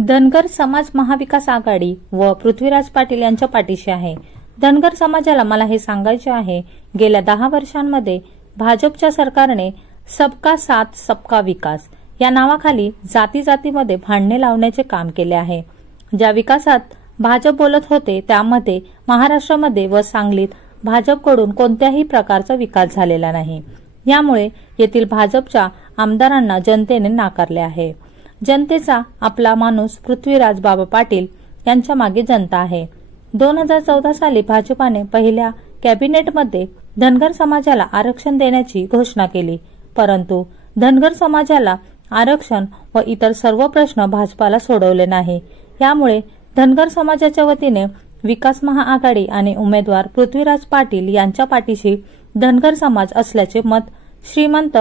धनगर समाज महाविकास आघाडी व पृथ्वीराज पाटील यांच्या पाठीशी आहे। धनगर समाजाला मला हे सांगायचे आहे, गेल्या 10 वर्षांमध्ये भाजपच्या सरकारने सबका साथ सबका विकास या नावाखाली जाती जातीमध्ये भांडणे लावण्याचे काम केले आहे। ज्या विकासात भाजप बोलत होते त्यामध्ये महाराष्ट्रामध्ये व सांगलीत भाजपकडून कोणत्याही प्रकारचा विकास झालेला नाही। यामुळे येथील भाजपच्या आमदारांना जनतेने नाकारले आहे। जनतेचा आपला माणूस पृथ्वीराज बाबा पाटील यांच्या मागे जनता आहे। 2014 साली भाजपाने पहिल्या कॅबिनेटमध्ये धनगर समाजाला आरक्षण देण्याची घोषणा केली, परंतु धनगर समाजाला आरक्षण व इतर सर्व प्रश्न भाजपाला सोडवले नाही। यामुळे धनगर समाजाच्या वतीने विकास महाआघाडी आणि उमेदवार पृथ्वीराज पाटील यांच्या पाठीशी धनगर समाज असल्याचे मत श्रीमंत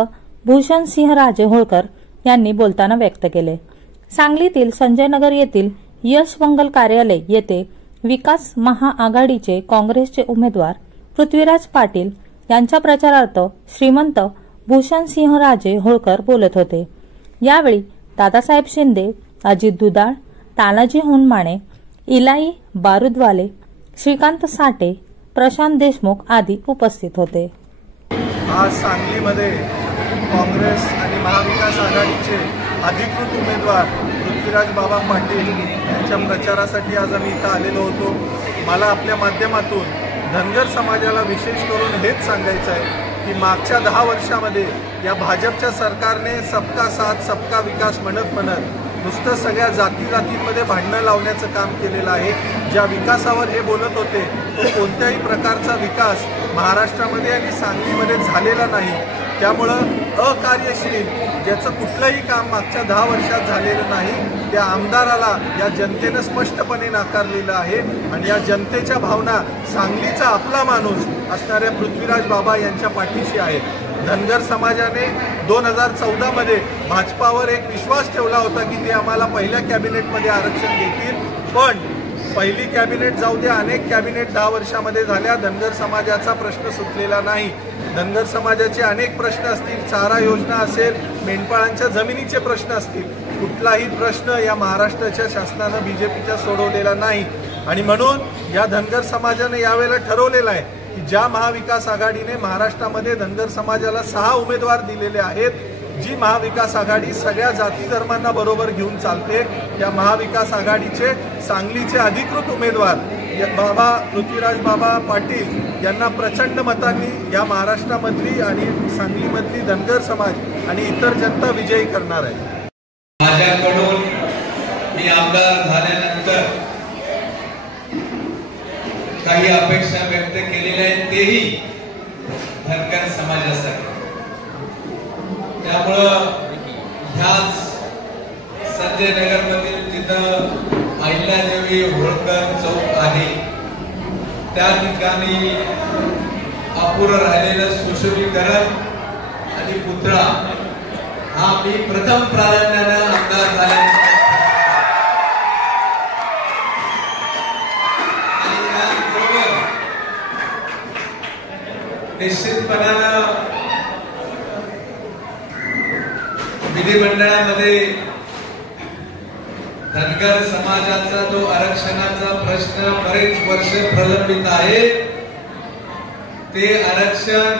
भूषणसिंहराजे होळकर यांनी बोलताना व्यक्त केले। सांगलीतील संजयनगर येथील यश मंगल कार्यालय येथे विकास महाआघाडीचे काँग्रेसचे उमेदवार पृथ्वीराज पाटील यांच्या प्रचारार्थ श्रीमंत भूषणसिंहराजे होळकर बोलत होते। यावेळी दादासाहेब शिंदे, अजित दुधाळ, तानाजी हुनमाने, इलाई बारुदवाले, श्रीकांत साठे, प्रशांत देशमुख आदी उपस्थित होते। आज सांगलीमध्ये काँग्रेस आणि महाविकास आघाडीचे अधिकृत उमेदवार पृथ्वीराज बाबा पाटील यांच्या प्रचारासाठी आज आम्ही इथं आलेलो होतो। मला आपल्या माध्यमातून धनगर समाजाला विशेष करून हेच सांगायचं आहे की मागच्या 10 वर्षामध्ये या भाजपच्या सरकारने सबका साथ सबका विकास म्हणत नुसतं सगळ्या जातींमध्ये भांडणं लावण्याचं काम केलेलं आहे। ज्या विकासावर हे बोलत होते तो कोणत्याही प्रकारचा विकास महाराष्ट्रामध्ये आणि सांगलीमध्ये झालेला नाही। त्यामुळं अकार्यशील ज्याचं कुठलंही काम मागच्या 10 वर्षात झालेलं नाही त्या आमदाराला या जनतेने स्पष्टपणे नाकारलेलं आहे आणि या जनतेच्या भावना सांगलीचा आपला माणूस असणाऱ्या पृथ्वीराज बाबा यांच्या पाठीशी आहे। धनगर समाजाने 2014 मध्ये भाजपावर एक विश्वास ठेवला होता की ते आम्हाला पहिल्या कॅबिनेटमध्ये आरक्षण देतील, पण पहिली कॅबिनेट जाऊ द्या, अनेक कॅबिनेट 10 वर्षामध्ये झाल्या, धनगर समाजाचा प्रश्न सुटलेला नाही। धनगर समाजाचे अनेक प्रश्न असतील, चारा योजना असेल, मेंढपाळांच्या जमिनीचे प्रश्न असतील, कुठलाही प्रश्न या महाराष्ट्राच्या शासनानं बीजेपीच्या सोडवलेला नाही। आणि म्हणून या धनगर समाजाने यावेळेला ठरवलेलं आहे की ज्या महाविकास आघाडीने महाराष्ट्रामध्ये धनगर समाजाला 6 उमेदवार दिलेले आहेत, जी महाविकास आघाडी सगळ्या जाती धर्मांना बरोबर घेऊन चालते, त्या महाविकास आघाडीचे सांगलीचे अधिकृत उमेदवार बाबा पृथ्वीराज बाबा पाटील यांना प्रचंड मतांनी या महाराष्ट्रामधली आणि सांगलीमधली धनगर समाज आणि इतर जनता विजयी करणार आहे। माझ्याकडून मी आमदार झाल्यानंतर काही अपेक्षा व्यक्त केलेल्या आहेत, तेही धनगर समाजासाठी। त्यामुळं ह्याच संजय नगर मधील जिथं अहिल्यादेवी होळकर चौक आहे त्या ठिकाणी अपुरं राहिलेलं सुशोभीकरण आणि पुतळा हा मी प्रथम प्राधान्याने आमदार झाल्यानंतर निश्चितपणानं विधिमंडळामध्ये धनगर समाजाचा जो आरक्षणाचा प्रश्न बरेच वर्ष प्रलंबित आहे, ते आरक्षण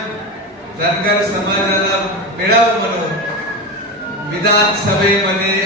धनगर समाजाला मिळावं म्हणून विधानसभेमध्ये